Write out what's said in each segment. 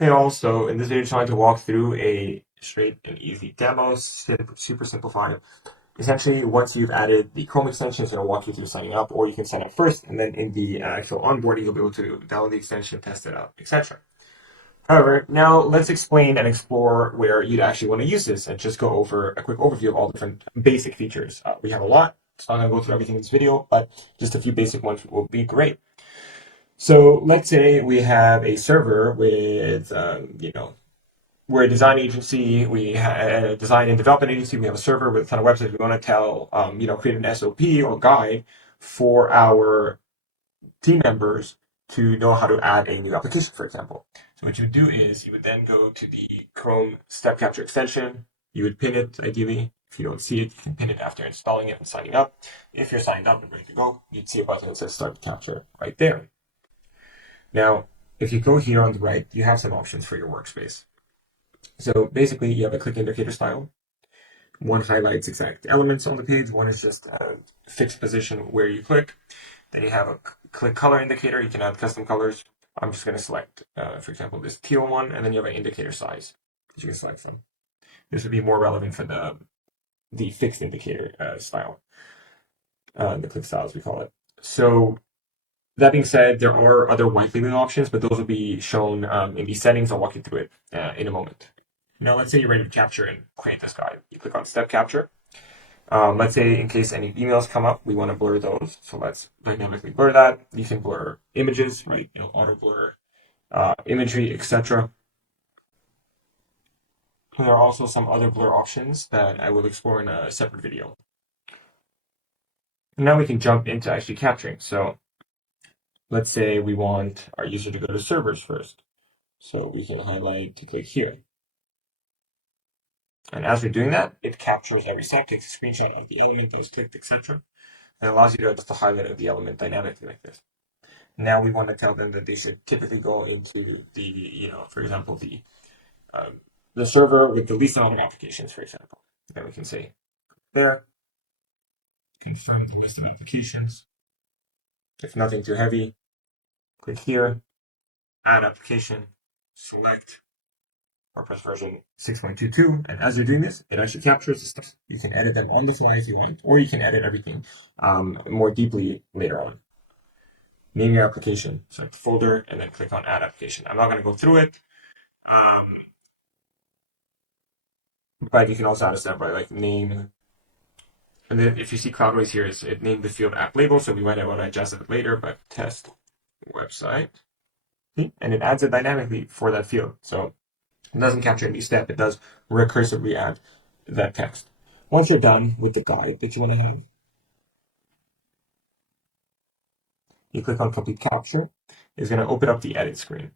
And also, in this video, I'm trying to walk through a straight and easy demo, super simplified. Essentially, once you've added the Chrome extension, it's going to walk you through signing up, or you can sign up first, and then in the actual onboarding, you'll be able to download the extension, test it out, etc. However, now let's explain and explore where you'd actually want to use this and just go over a quick overview of all the different basic features. We have a lot. It's not going to go through everything in this video, but just a few basic ones will be great. So let's say we have a server with, we're a design agency, we have a design and development agency, we have a server with a ton of websites. We want to tell, create an SOP or guide for our team members to know how to add a new application, for example. So what you would do is you would then go to the Chrome StepCapture extension. You would pin it, ideally. If you don't see it, you can pin it after installing it and signing up. If you're signed up and ready to go, you'd see a button that says Start Capture right there. Now, if you go here on the right, you have some options for your workspace. So basically, you have a click indicator style. One highlights exact elements on the page. One is just a fixed position where you click. Then you have a click color indicator. You can add custom colors. I'm just going to select, for example, this teal one, and then you have an indicator size that you can select from. This would be more relevant for the fixed indicator style, the click style as we call it. So that being said, there are other white labeling options, but those will be shown in the settings. I'll walk you through it in a moment. Now, let's say you're ready to capture and create this guide. You click on Step Capture. Let's say in case any emails come up, we want to blur those. So let's dynamically blur that. You can blur images, right? Auto blur, imagery, etc. There are also some other blur options that I will explore in a separate video. And now we can jump into actually capturing. So let's say we want our user to go to servers first. So we can highlight to click here. And as we're doing that, it captures every step, takes a screenshot of the element that was clicked, etc. And allows you to adjust the highlight of the element dynamically like this. Now we want to tell them that they should typically go into the, for example, the server with the least amount of applications, for example. Then we can say there, confirm the list of applications. If nothing too heavy, click here, add application, select WordPress version 6.22. And as you're doing this, it actually captures the stuff. You can edit them on the fly if you want, or you can edit everything more deeply later on. Name your application, select the folder, and then click on Add Application. I'm not going to go through it, but you can also add a step by like name. And then if you see Cloudways here, it named the field app label, so we might want to adjust it later, but test website. And it adds it dynamically for that field. So it doesn't capture any step, it does recursively add that text. Once you're done with the guide that you want to have, you click on Complete Capture. It's going to open up the edit screen.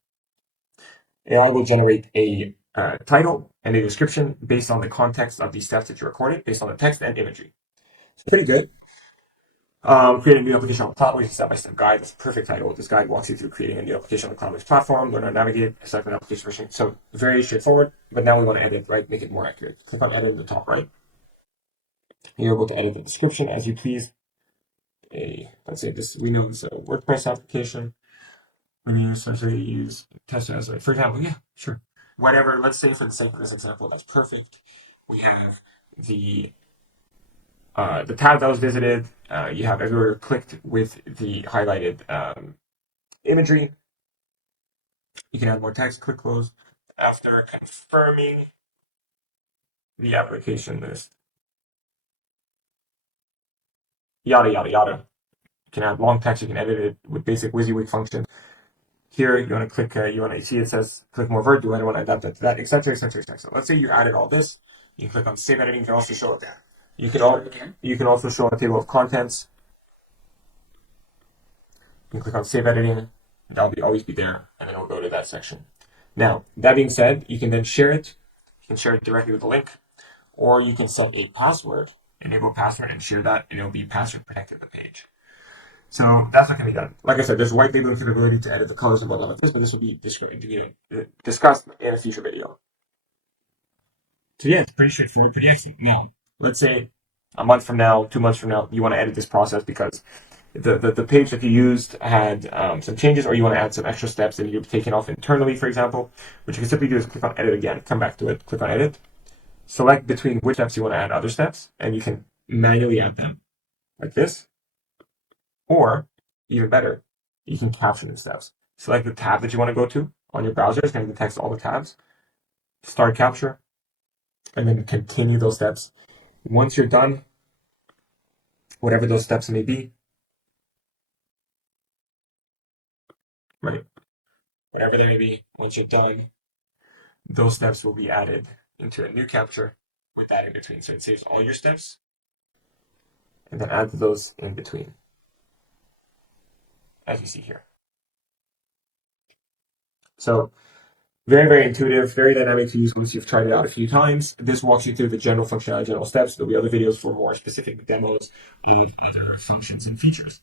AI will generate a title and a description based on the context of the steps that you recorded, based on the text and imagery. It's pretty good. Create a new application on Cloudways, a step-by-step guide. That's a perfect title. This guide walks you through creating a new application on the Cloudways platform, learn how to navigate, select an application version. So very straightforward, but now we want to edit, right? Make it more accurate. Click on edit in the top right. You're able to edit the description as you please. Let's say this, we know it's a WordPress application. We essentially use test as for example, yeah, sure. Whatever, let's say for the sake of this example, that's perfect. We have the tab that was visited. You have everywhere clicked with the highlighted imagery. You can add more text, click close. After confirming the application list, yada, yada, yada. You can add long text, you can edit it with basic WYSIWYG functions. Here, you want to click, you want to see it says click more vert, you want to adapt that to that, etc., etc., etc. So let's say you added all this. You can click on save editing, you can also show it there. You can also show a table of contents. You can click on save editing, that'll always be there, and then it'll go to that section. Now, that being said, you can then share it. You can share it directly with the link, or you can set a password, enable password, and share that, and it'll be password protected the page. So that's what can be done. Like I said, there's white labeling capability to edit the colors and whatnot like this, but this will be discussed in a future video. So yeah, it's pretty straightforward, pretty excellent. Now, let's say a month from now, 2 months from now, you want to edit this process because the page that you used had some changes, or you want to add some extra steps that you've taken off internally, for example, what you can simply do is click on edit again, come back to it, click on edit, select between which steps you want to add other steps, and you can manually add them like this. Or, even better, you can caption the steps. Select the tab that you want to go to on your browser. It's going to text all the tabs. Start capture, and then continue those steps. Once you're done, whatever those steps may be, right? Whatever they may be, once you're done, those steps will be added into a new capture with that in between. So it saves all your steps and then add those in between, as you see here. So very, very intuitive, very dynamic to use once you've tried it out a few times. This walks you through the general functionality, general steps. There'll be other videos for more specific demos of other functions and features.